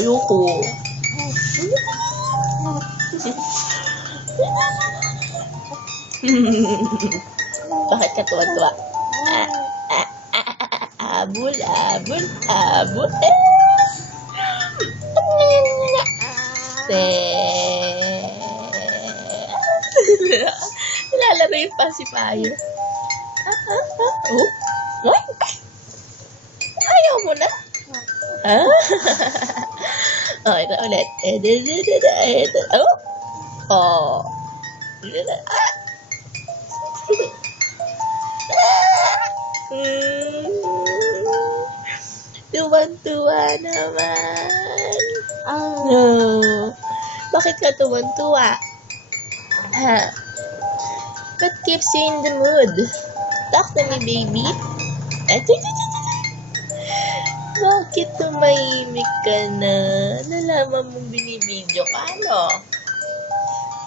Ayoko. Bakit ka tuwa-tuwa? Abul, abul, abul. Lalaro yung pacifier. Oh, what? Ayaw mo na? Ah? Oh, ito ulit. Oh. Oh. Ah. Tuwan-tuwa naman. No. Bakit ka tuwan-tuwa? What keeps you in the mood? Talk to me, baby. Bakit tumahimik ka na? Nalaman mong binibidyo ka, ano?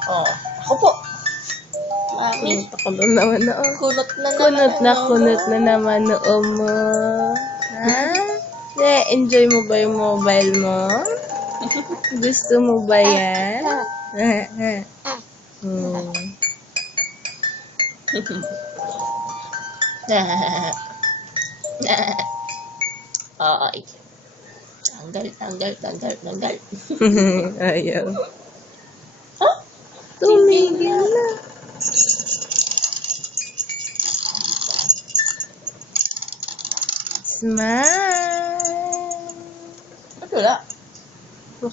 Oh, ako po. Mami. Kunot ako na naman noo. Kunot na naman. Kunot na naman noo mo. Ha? Enjoy mo ba yung mobile mo? Gusto mo ba yan? Ay. Tanggal. Ayaw. Huh? Tumigil na. Smile. Wala.